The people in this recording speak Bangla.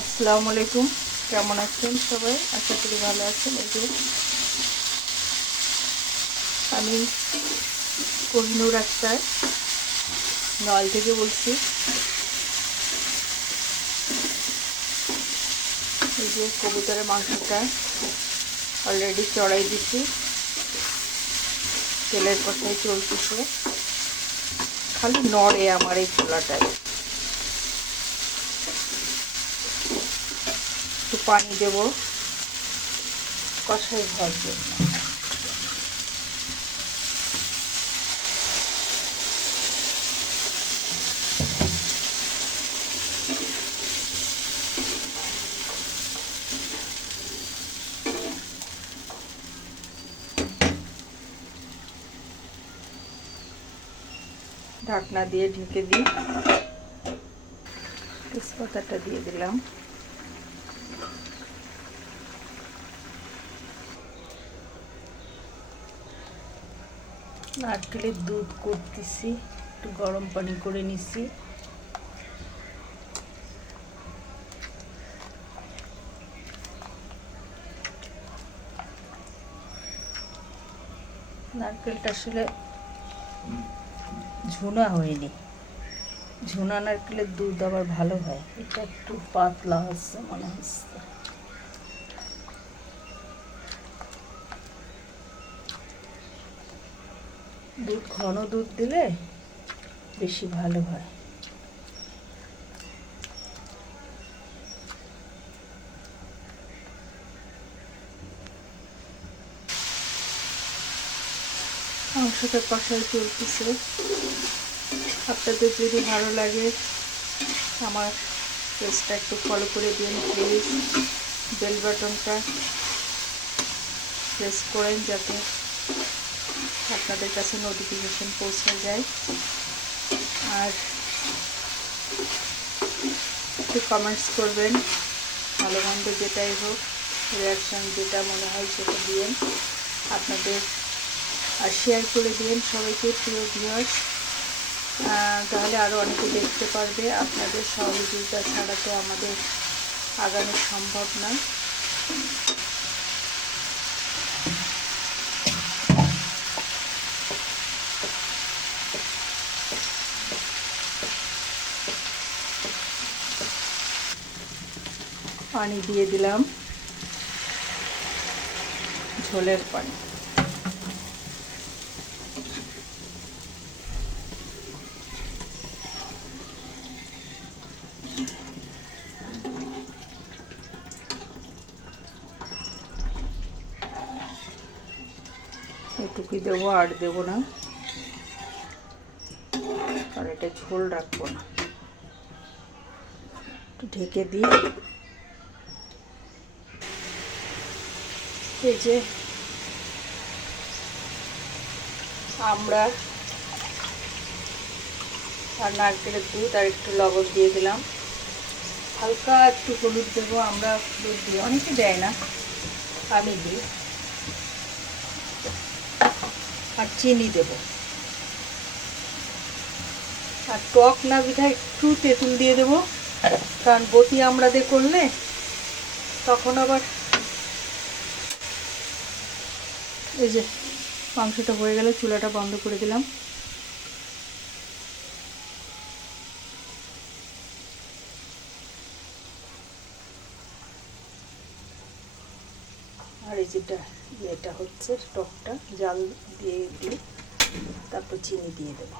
আসসালামু আলাইকুম। কেমন আছেন সবাই? আশা করি ভালো আছেন। এই যে আমি কোহিনুর আক্তার নল থেকে বলছি। এই যে কবুতরের মাংসটা অলরেডি চড়াই দিছি, তেলের কষাই চলতেছে, খালি নড়ে আমার এই চুলাটায়। একটু পানি দেব কষাই হওয়ার জন্য। ঢাকনা দিয়ে ঢেকে দিই। তেজপাতাটা দিয়ে দিলাম। নারকেলের দুধ করতেছি, একটু গরম পানি করে নিছি। নারকেলটা আসলে ঝুনা হয়নি, ঝুনা নারকেলের দুধ আবার ভালো হয়। এটা একটু পাতলা হচ্ছে মনে হচ্ছে। দুধ ঘন দুধ দিলে বেশি ভালো হয়। মাংসটা কষাই চলতেছে। আপনাদের যদি ভালো লাগে আমার পেজটা একটু ফলো করে দিন প্লিজ। বেল বাটনটা প্রেস করেন যাতে আপনাদের কাছে নোটিফিকেশন পৌঁছে যায়। আর একটু কমেন্টস করবেন, ভালো মন্দ যেটাই হোক, রিয়াকশান যেটা মনে হয় সেটা দিন আপনাদের, আর শেয়ার করে দিন সবাইকে, প্রিয় ভিউয়ার্স। তাহলে আরও অনেকে দেখতে পারবে। আপনাদের সহযোগিতা ছাড়া তো আমাদের আগানো সম্ভব না। পানি দিয়ে দিলাম, ঝোলের পানি। এটুকুই দেবো, আর দেবো না, আর এটা ঝোল রাখবো না। একটু ঢেকে দিই। এই যে আমরা আর নারকেলের দুধ আর একটু লবণ দিয়ে দিলাম, হালকা একটু হলুদ দেবো। আমরা হলুদ দিই, অনেকে দেয় না, আমি দিই। আর চিনি দেব। আর টক না বিধায় একটু তেঁতুল দিয়ে দেবো, কারণ বটি আমরা দিয়ে করলে তখন আবার। এই যে মাংসটা হয়ে গেলে চুলাটা বন্ধ করে দিলাম। আর এই যেটা এটা হচ্ছে টকটা, জাল দিয়ে দিই, তারপর চিনি দিয়ে দেবো।